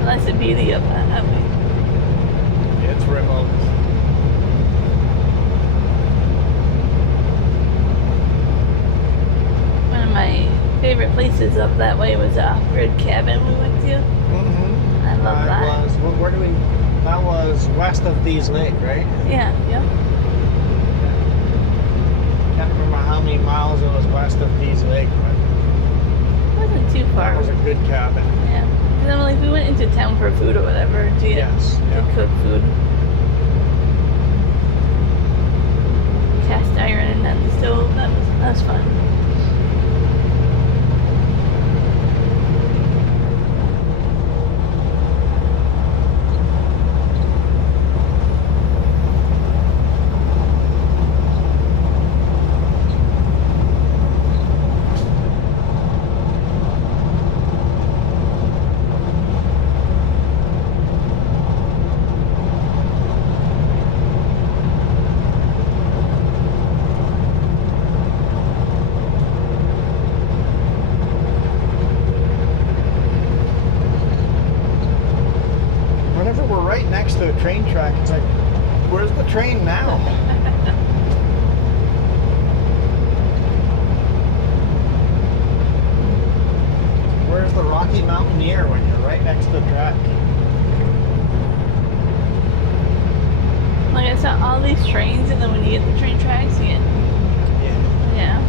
Unless it be the up that way. It's remote. One of my favorite places up that way was the off-grid cabin we went to. Mm-hmm. I love that. Where do we? That was west of Dease Lake, right? Yeah, yep. Can't remember how many miles it was west of Dease Lake, but It wasn't too far. that was a good cabin. Yeah. And then like we went into town for food or whatever to get Yes, to yeah. cook food. Cast iron and then the stove. That was fun. Whenever we're right next to a train track, it's like, where's the train now? Where's the Rocky Mountaineer when you're right next to the track? Like I saw all these trains and then when you get the train tracks you get Yeah. yeah.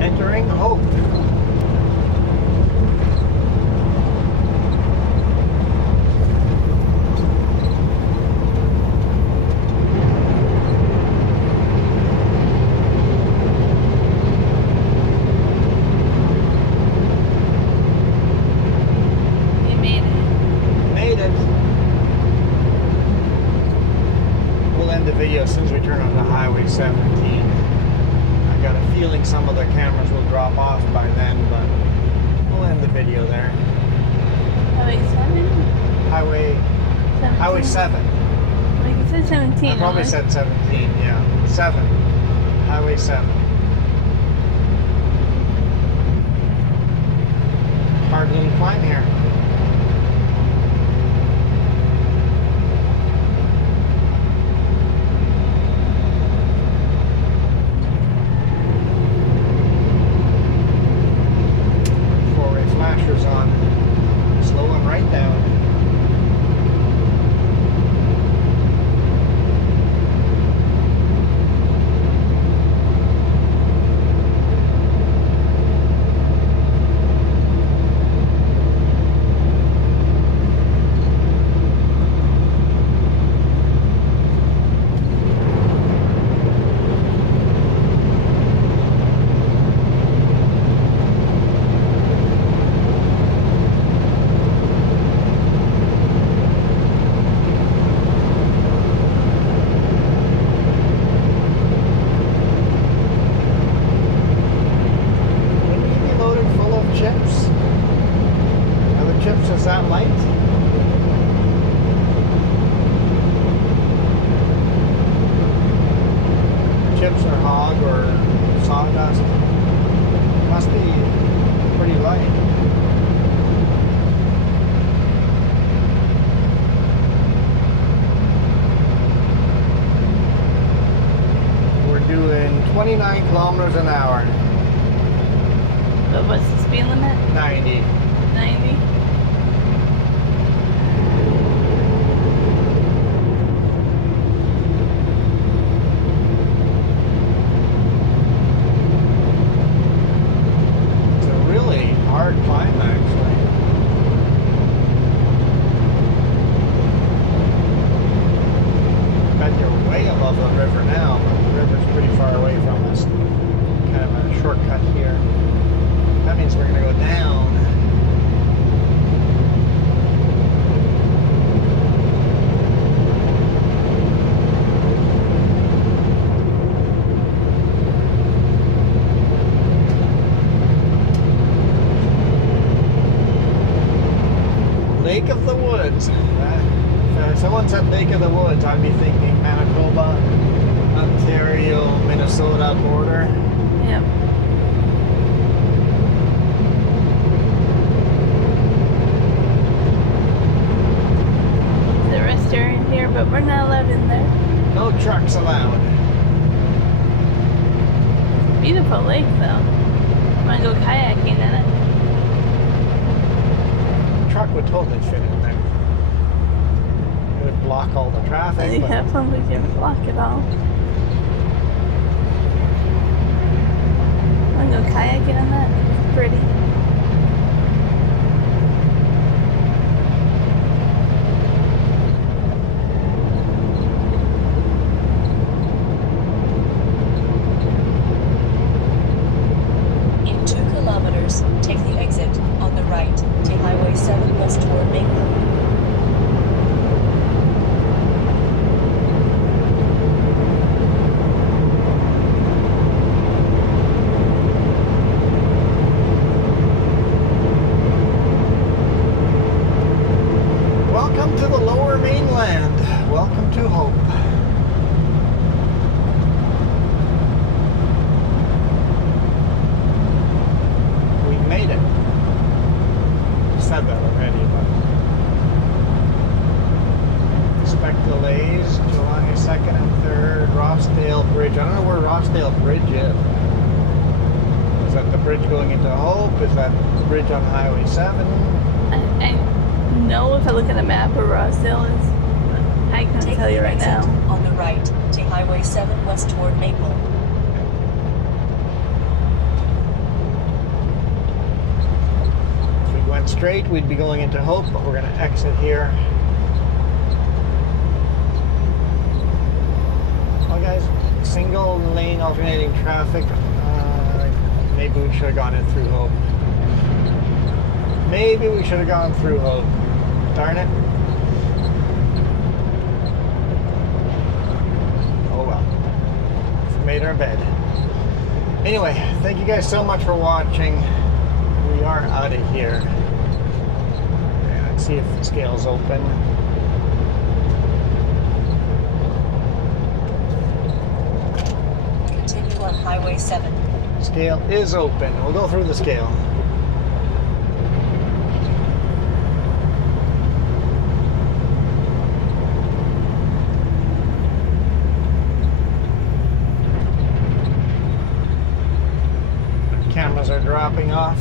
Entering Hope. You made it. Made it. We'll end the video as soon as we turn on the Highway 17. I got a feeling some of the cameras will drop off by then, but we'll end the video there. Highway 7? Highway 7. Like you said 17. I probably said 17, yeah. 7. Highway 7. Hard little climb here. Four-way flashers on. Slow them right down. Chips is that light? Chips or hog or sawdust? Must be pretty light. We're doing 29 kilometers an hour. But what's the speed limit? 90. 90? Hard climb, actually. Bet you're way above the river now, but the river's pretty far away from us. Kind of a shortcut here. That means we're going to go down. Lake of the Woods. If someone said Lake of the Woods, I'd be thinking Manitoba, Ontario, Minnesota border. Yep. The restaurant here, but we're not allowed in there. No trucks allowed. Beautiful lake, though. Want to go kayaking in it? Truck would totally fit in there. It would block all the traffic. Yeah, probably can block it all. Want to go kayaking in that? It's pretty. In 2 kilometers, take the exit on the right. Take Highway 7 west toward mainland. Welcome to the lower mainland. Welcome to Hope. We made it. Said that already, but expect delays July 2nd and 3rd. Rossdale Bridge. I don't know where Rossdale Bridge is. Is that the bridge going into Hope? Is that the bridge on Highway 7? I know if I look at a map where Rossdale is, but I couldn't Take tell you the right exit now. on the right. Take Highway 7 west toward Maple. If we went straight, we'd be going into Hope, but we're going to exit here. Well, guys, single lane alternating traffic. Maybe we should have gone in through Hope. Maybe we should have gone through Hope. Darn it. Oh well. We've made our bed. Anyway, thank you guys so much for watching. we are out of here. Okay, let's see if the scale's open. Continue on Highway 7. Scale is open. We'll go through the scale. Cameras are dropping off.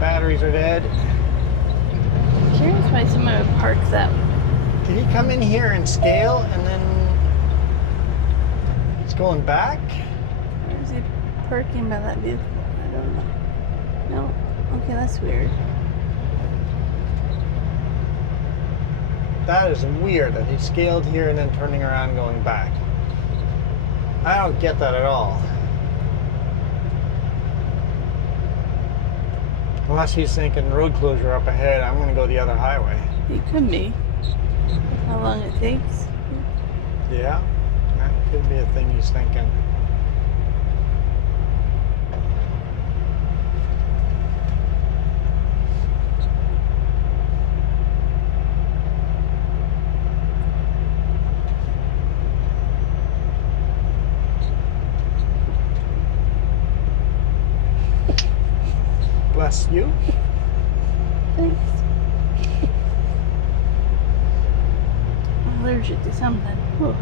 Batteries are dead. I'm curious why someone would park that. Did he come in here and scale and then he's going back? Or is he parking by that vehicle? I don't know. No. Okay, that's weird. That is weird that he scaled here and then turning around and going back. I don't get that at all. Unless he's thinking road closure up ahead, I'm going to go the other highway. It could be. That's how long it takes. Yeah, that could be a thing he's thinking. Bless you. Thanks. I'm allergic to something. Whew.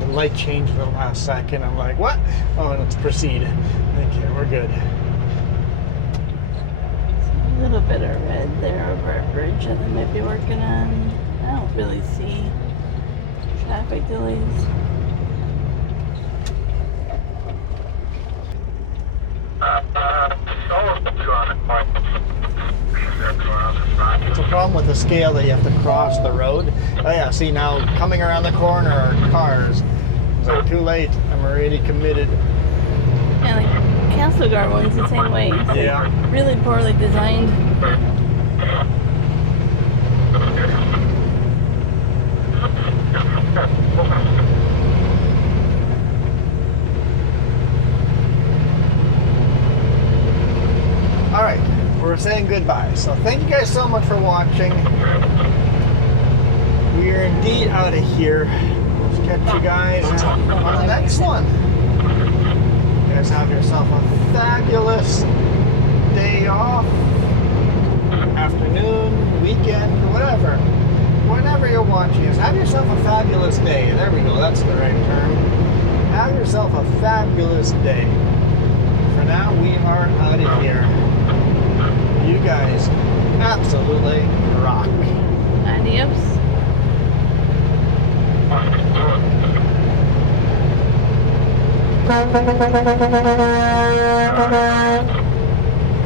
The light changed at the last second. I'm like, what? Oh, let's proceed. Okay, we're good. A little bit of red there over a bridge that they might be working on. I don't really see traffic delays. It's a problem with the scale that you have to cross the road. Oh yeah, see now coming around the corner are cars. It's like too late. I'm already committed. Yeah, like Castlegar one's the same way. It's like Yeah. really poorly designed. All right, we're saying goodbye. So thank you guys so much for watching. We are indeed out of here. We'll catch you guys on the next one. You guys have yourself a fabulous day off, afternoon, weekend, whatever. Whenever you're watching us, have yourself a fabulous day. There we go, that's the right term. Have yourself a fabulous day. For now, we are out of here. You guys absolutely rock. Adios.